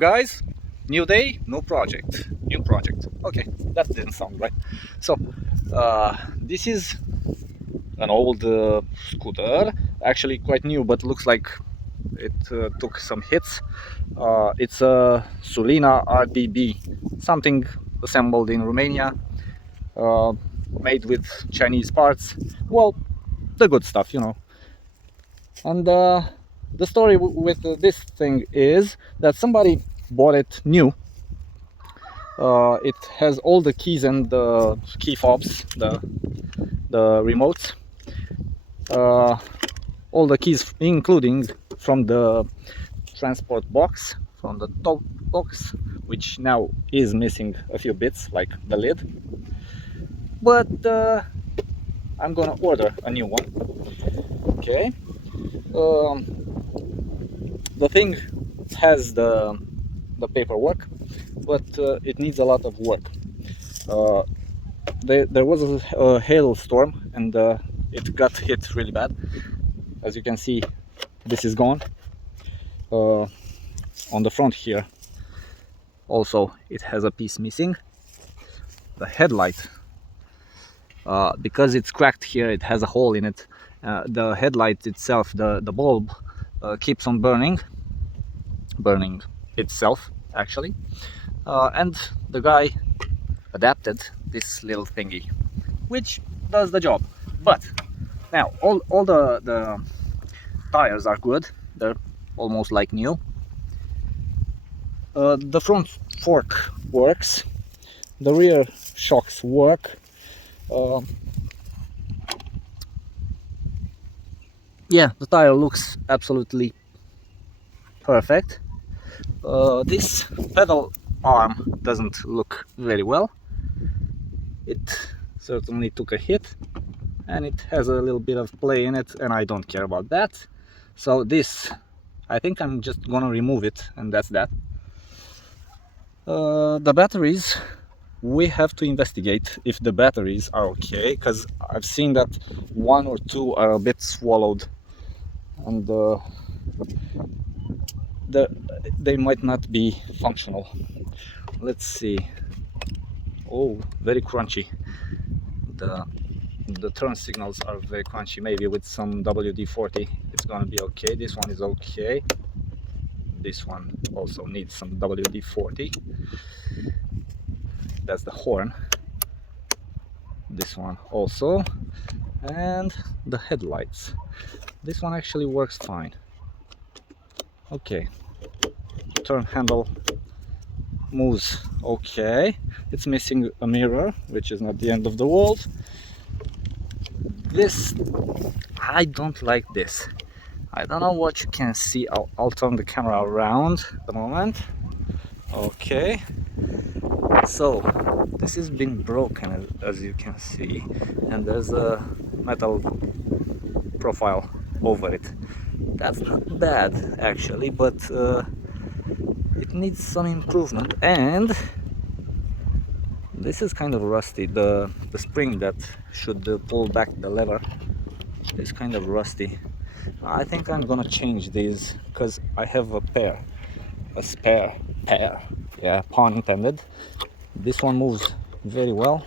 guys, new day, new project. Okay, that didn't sound right. So this is an old scooter, actually quite new, but looks like it took some hits. It's a Sulina RDB, something assembled in Romania, made with Chinese parts. Well, the good stuff, you know. And the story with this thing is that somebody bought it new. It has all the keys and the key fobs, the remotes, all the keys, including from the transport box, from the top box, which now is missing a few bits, like the lid. But I'm gonna order a new one. Okay. The thing has the paperwork, but it needs a lot of work. There was a hailstorm and it got hit really bad. As you can see, this is gone. On the front here also it has a piece missing. The headlight, because it's cracked here, it has a hole in it. The headlight itself, the bulb, keeps on burning itself actually, and the guy adapted this little thingy which does the job. But now all the tires are good, they're almost like new. The front fork works, the rear shocks work. Yeah, the tire looks absolutely perfect. This pedal arm doesn't look very well. It certainly took a hit and it has a little bit of play in it, and I don't care about that. So this, I think I'm just gonna remove it, and that's that. The batteries, we have to investigate if the batteries are okay, because I've seen that one or two are a bit swallowed, and they might not be functional. Let's see. Oh, very crunchy. The turn signals are very crunchy. Maybe with some WD-40 it's gonna be okay. This one is okay. This one also needs some WD-40. That's the horn. This one also. And the headlights. This one actually works fine. Okay. Turn handle moves okay. It's missing a mirror, which is not the end of the world. This, I don't like this. I don't know what you can see. I'll turn the camera around at the moment. Okay. So this has been broken, as you can see, and there's a metal profile over it. That's not bad actually, but it needs some improvement. And this is kind of rusty. The spring that should pull back the lever is kind of rusty. I think I'm gonna change these because I have a spare pair. Yeah, pun intended. This one moves very well.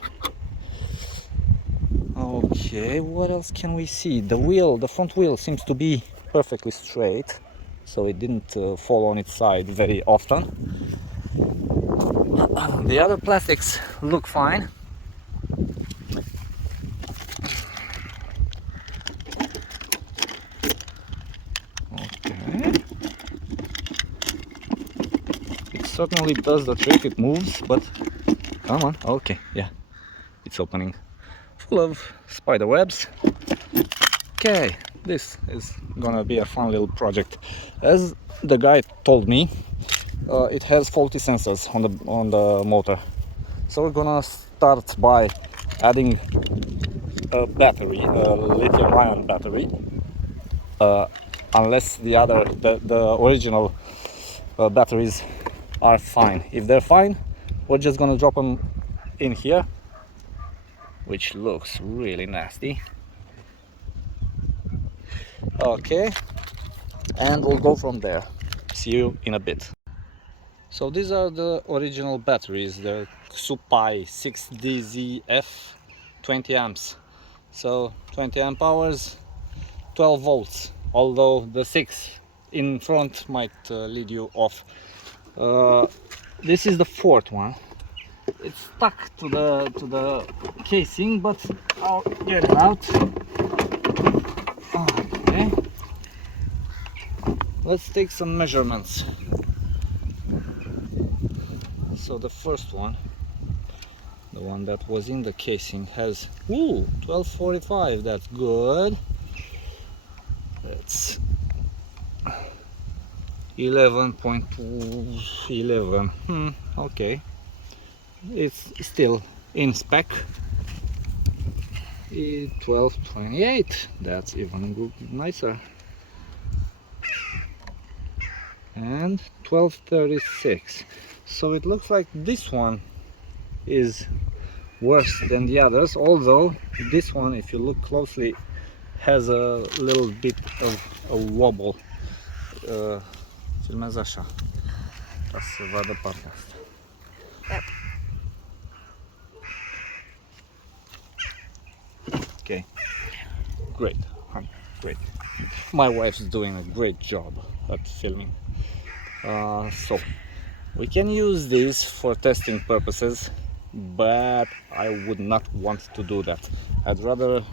Okay, what else can we see? The front wheel seems to be perfectly straight, so it didn't fall on its side very often. The other plastics look fine. Okay. It certainly does the trick, it moves, but come on. Okay, yeah, it's opening. Full of spider webs. Okay, this is gonna be a fun little project. As the guy told me, it has faulty sensors on the motor, so we're gonna start by adding a battery, a lithium-ion battery, unless the original batteries are fine. If they're fine, we're just gonna drop them in here, which looks really nasty. Okay, and we'll go from there. See you in a bit. So these are the original batteries, the Supai 6DZF 20 amps. So 20 amp hours, 12 volts, although the 6 in front might lead you off. This is the fourth one. It's stuck to the casing, but I'll get it out. Okay. Let's take some measurements. So the first one, the one that was in the casing, has 1245. That's good. That's 11.11. Okay, it's still in spec. 1228. That's even good, nicer. And 1236. So it looks like this one is worse than the others, although this one, if you look closely, has a little bit of a wobble. Filmez așa, ca să vadă partea asta. Okay, great, honey, great. My wife's doing a great job at filming. So we can use this for testing purposes, but I would not want to do that. I'd rather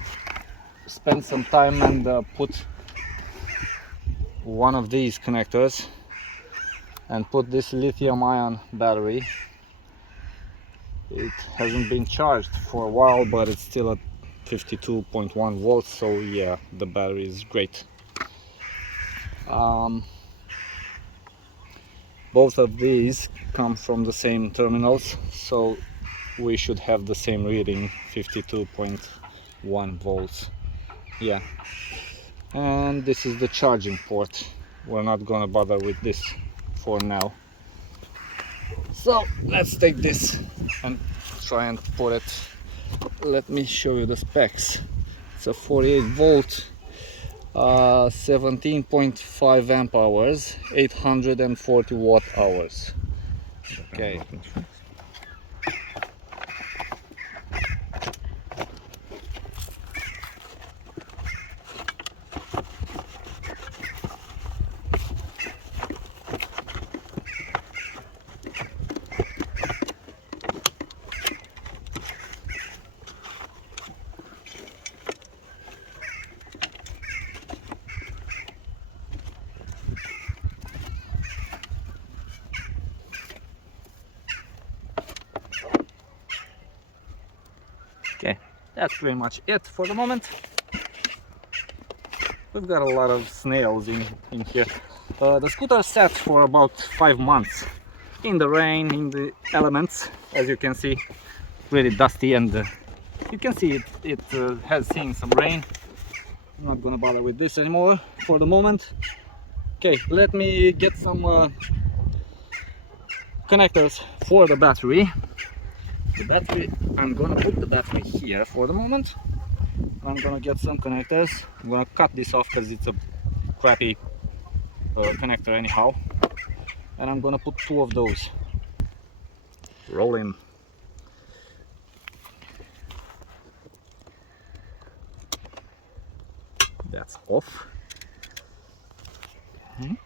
spend some time and put one of these connectors and put this lithium-ion battery. It hasn't been charged for a while, but it's still at 52.1 volts, so yeah, the battery is great. Both of these come from the same terminals, so we should have the same reading, 52.1 volts. Yeah, and this is the charging port. We're not gonna bother with this for now. So let's take this and try and put it. Let me show you the specs. It's a 48 volt, 17.5 amp hours, 840 watt hours. Okay. Okay, that's pretty much it for the moment. We've got a lot of snails in here. The scooter sat for about 5 months in the rain, in the elements, as you can see, really dusty, and you can see it has seen some rain. I'm not gonna bother with this anymore for the moment. Okay, let me get some connectors for the battery. I'm gonna put the battery here for the moment. I'm gonna get some connectors. I'm gonna cut this off because it's a crappy connector anyhow, and I'm gonna put 2 of those. Roll in. That's off. Okay.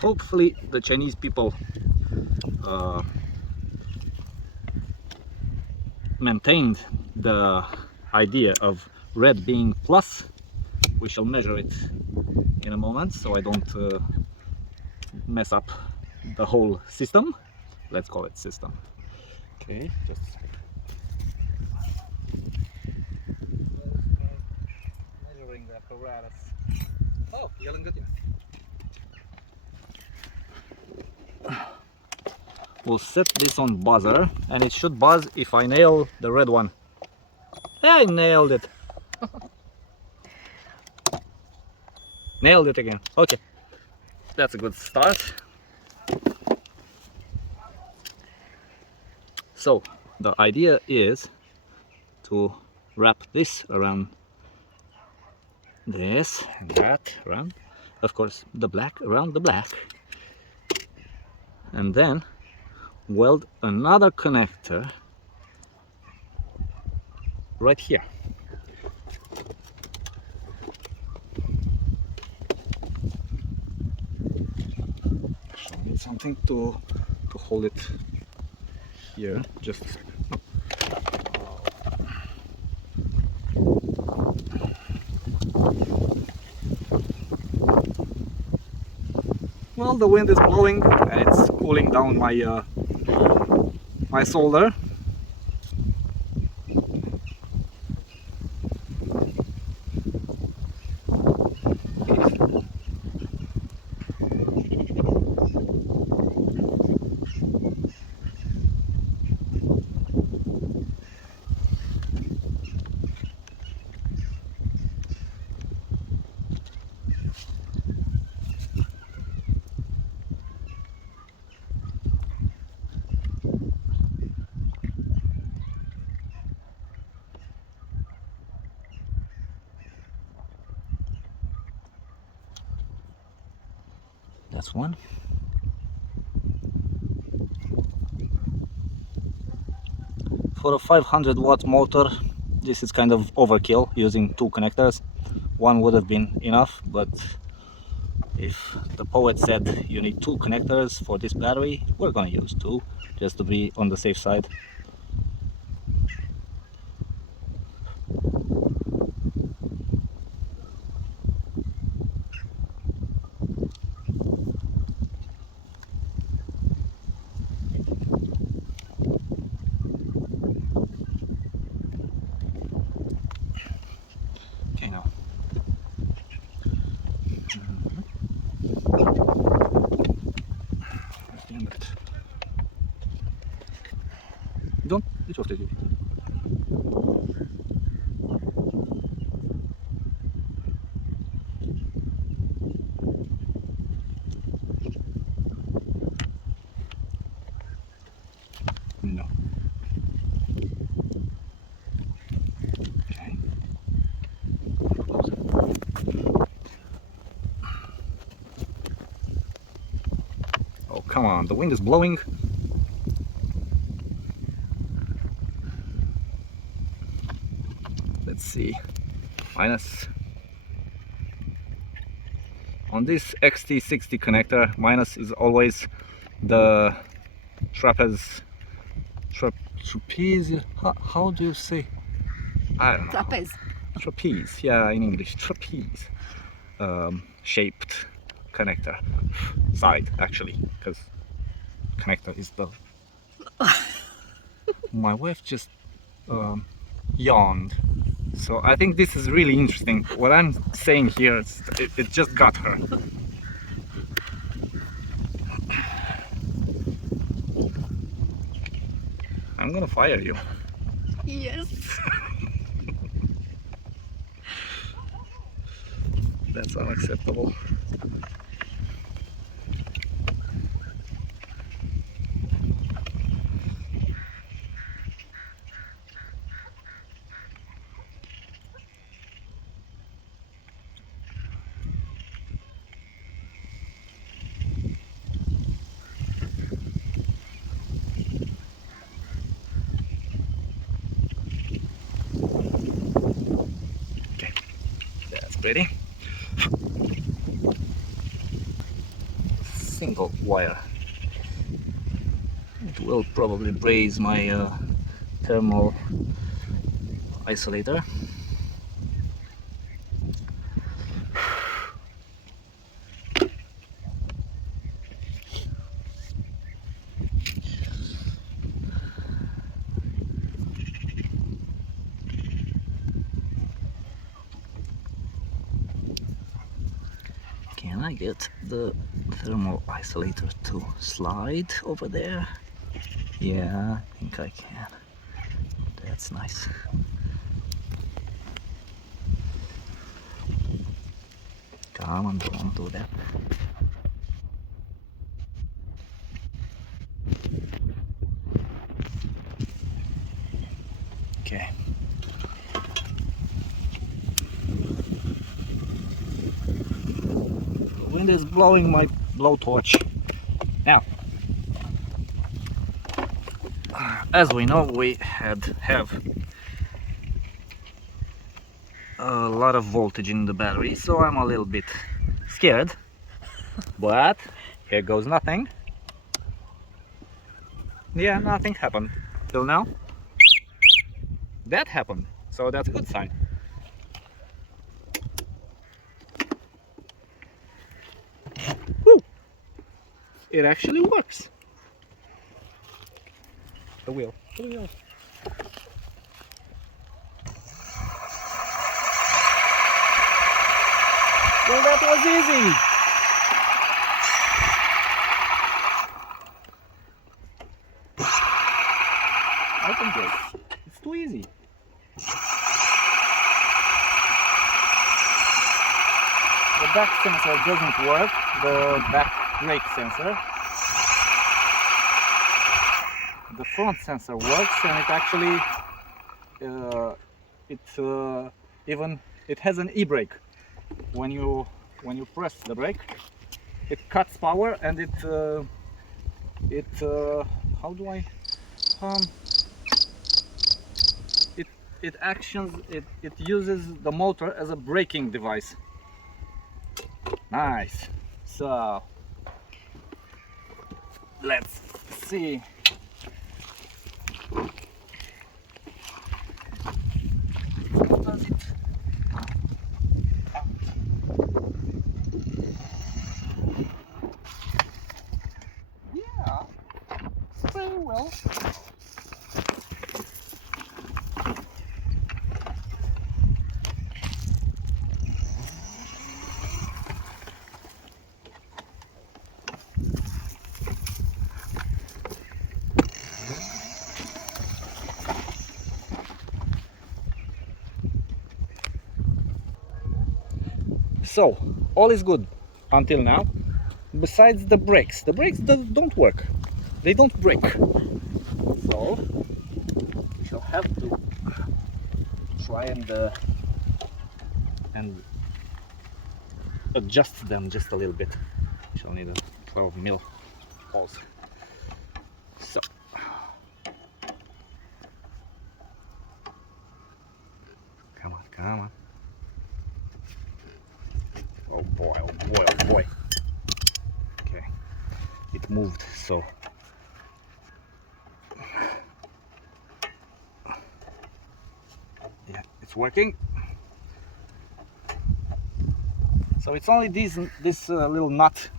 Hopefully the Chinese people maintained the idea of red being plus. We shall measure it in a moment so I don't mess up the whole system. Let's call it system. Okay, just measuring the apparatus. Oh, e lângă tine. We'll set this on buzzer, and it should buzz if I nail the red one. I nailed it. Nailed it again. Okay, that's a good start. So the idea is to wrap this around this and that around, of course the black around the black, and then weld another connector right here. So I need something to hold it here. Just a second. Well, the wind is blowing and it's cooling down my my solder. That's one. For a 500 watt motor, this is kind of overkill using two connectors. One would have been enough, but if the poet said you need two connectors for this battery, we're gonna use two just to be on the safe side. Okay, now. Don't, iets of dit. No. Okay. Oh, come on, the wind is blowing. Let's see. Minus. On this XT60 connector, minus is always the trapeze. Trapeze? How do you say? I don't know. Trapeze. Trapeze, yeah, in English, trapeze. Shaped connector. Side, actually, because connector is the... My wife just yawned. So I think this is really interesting. What I'm saying here, it just got her. I'm gonna fire you. Yes. That's unacceptable. Okay, that's pretty. Single wire. It will probably braze my thermal isolator. Can I get the thermal isolator to slide over there? Yeah, I think I can. That's nice. Come on, don't do that. Okay, Wind is blowing my blowtorch. Now, as we know, we have a lot of voltage in the battery, so I'm a little bit scared. But here goes nothing. Yeah, nothing happened till now. That happened, so that's a good sign. Woo! It actually works. The wheel. Well, that was easy. I think it's too easy. The back sensor doesn't work, the back brake sensor. The front sensor works, and it actually it has an e-brake. When you press the brake, it cuts power, and it it uses the motor as a braking device. Nice. So let's see. How does it? Yeah, very well. So all is good until now, besides the brakes. The brakes don't work, they don't brake, so we shall have to try and adjust them just a little bit. We shall need a 12mm hose. So come on. Oh boy, oh boy. Okay, it moved, so yeah, it's working. So it's only this little nut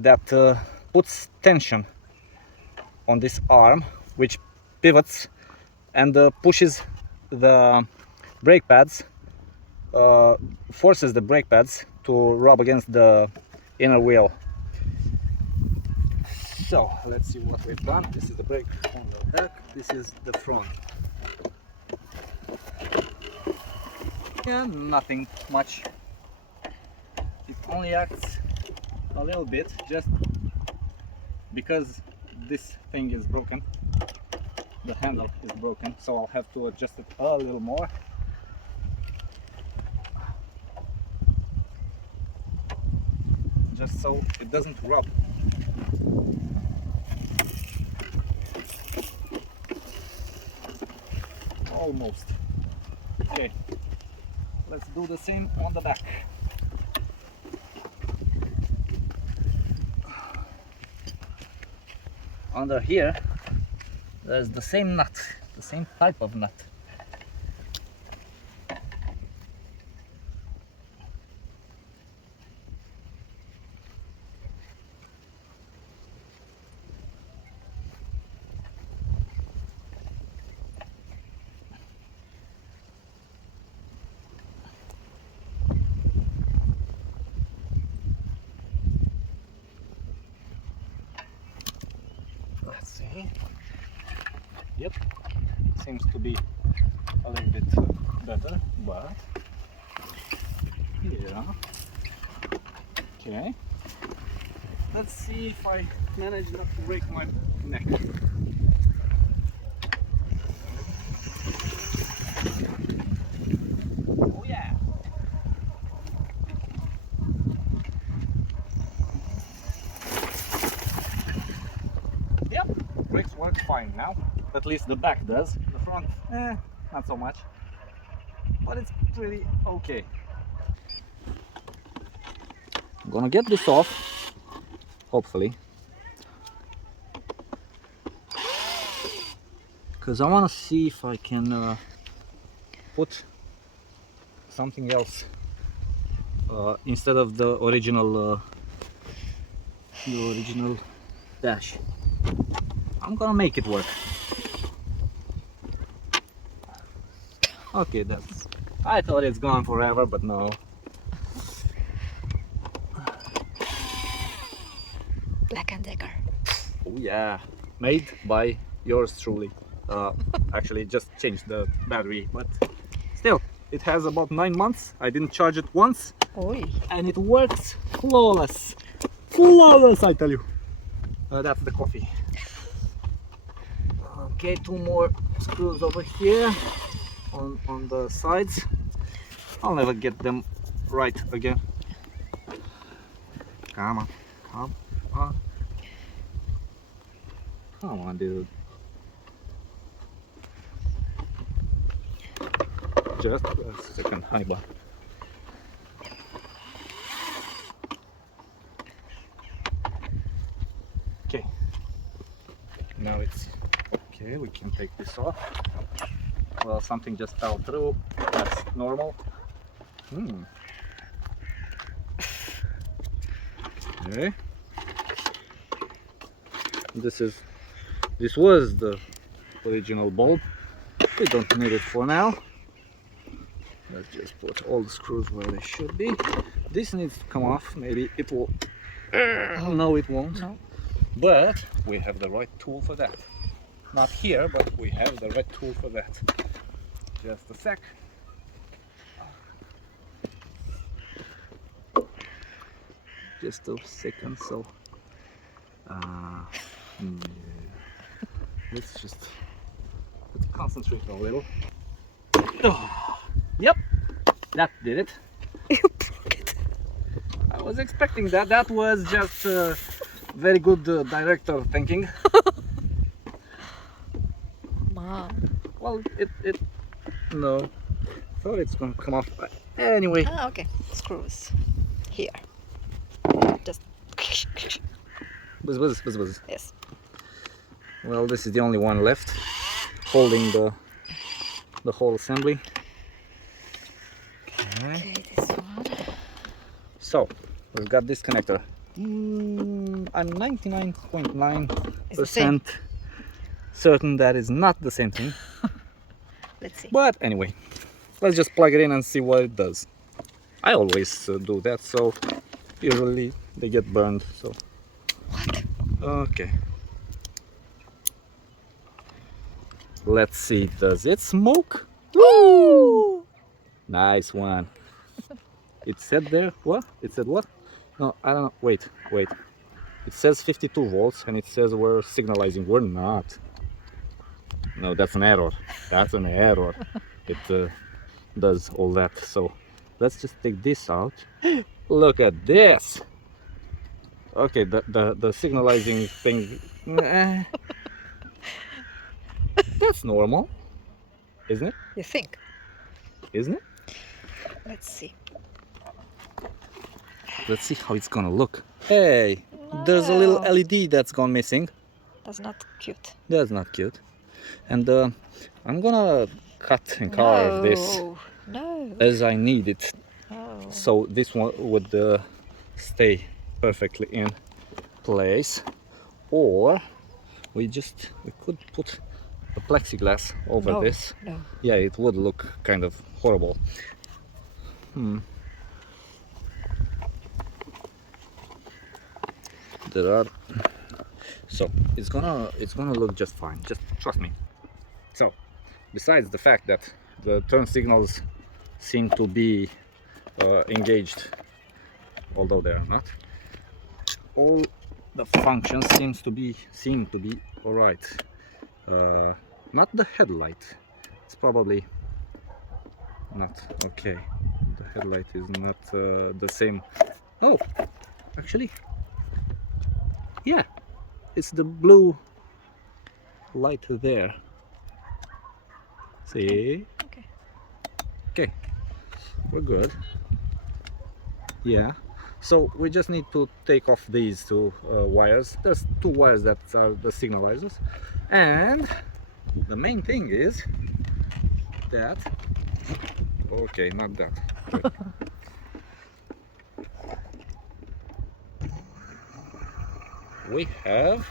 that puts tension on this arm, which pivots and pushes the brake pads, forces the brake pads to rub against the inner wheel. So let's see what we've done. This is the brake on the back, this is the front. Yeah, nothing much. It only acts a little bit, just because this thing is broken. The handle is broken, so I'll have to adjust it a little more. Just so it doesn't rub. Almost. Okay, let's do the same on the back. Under here, there's the same nut, the same type of nut. Let's see. Yep, seems to be a little bit better, but yeah. Okay. Let's see if I manage not to break my neck. Oh yeah. works fine now. At least the back does. The front, not so much. But it's pretty okay. I'm gonna get this off, hopefully. Because I want to see if I can put something else instead of the original dash. I'm gonna make it work. Okay, that's. I thought it's gone forever, but no. Black & Decker. Oh yeah, made by yours truly. Actually, just changed the battery, but still, it has about 9 months. I didn't charge it once, and it works flawless. Flawless, I tell you. That's the coffee. Okay, 2 more screws over here on the sides. I'll never get them right again. Come on, come on. Come on, dude. Just a second, honey bun. Okay. Now it's okay. We can take this off. Well, something just fell through. That's normal. Okay. This was the original bulb. We don't need it for now. Let's just put all the screws where they should be. This needs to come off. Maybe it will. No, it won't. No. But we have the right tool for that. Not here, but we have the right tool for that. Just a sec. Just a second. So, let's concentrate a little. Oh, yep, that did it. You broke it. I was expecting that. That was just very good director thinking. Wow. Well, it no. Thought it's gonna come off. Anyway. Ah, okay. Screws. Here. Just. Buzz. Yes. Well, this is the only one left, holding the whole assembly. Okay, this one. So we've got this connector. I'm 99.9% certain that is not the same thing. Let's see. But anyway, let's just plug it in and see what it does. I always do that, so usually they get burned. So What? okay. Let's see, does it smoke? Woo! Nice one. It said there, what? It said what? No, I don't know. Wait. It says 52 volts and it says we're signalizing. We're not. No, that's an error. That's an error. It does all that. So let's just take this out. Look at this. Okay, the signalizing thing. That's normal, isn't it? You think? Isn't it? Let's see. Let's see how it's gonna look. Hey, there's a little No. LED that's gone missing. That's not cute. That's not cute. And I'm gonna cut and carve this No. as I need it, No. so this one would stay perfectly in place. Or we could put a plexiglass over No, this. no. Yeah, it would look kind of horrible. So it's gonna look just fine. Just trust me. So, besides the fact that the turn signals seem to be engaged, although they are not, all the functions seem to be all right. Not the headlight. It's probably not okay. The headlight is not the same. Oh, actually, yeah, it's the blue light there. See? Okay. Okay, we're good. Yeah, so we just need to take off these two wires. There's two wires that are the signalizers, and the main thing is that, okay, not that. Wait. We have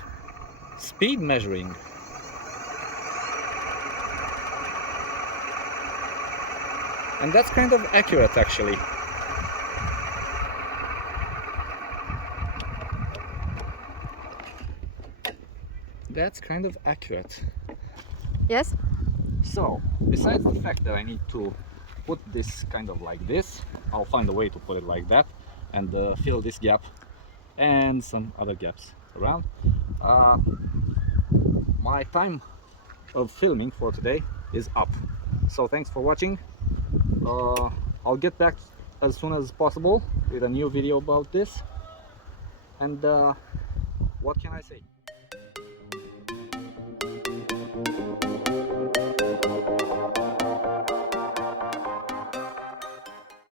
speed measuring. And that's kind of accurate actually. That's kind of accurate. Yes? So, besides the fact that I need to put this kind of like this, I'll find a way to put it like that and fill this gap and some other gaps around. My time of filming for today is up. So thanks for watching. I'll get back as soon as possible with a new video about this. And what can I say?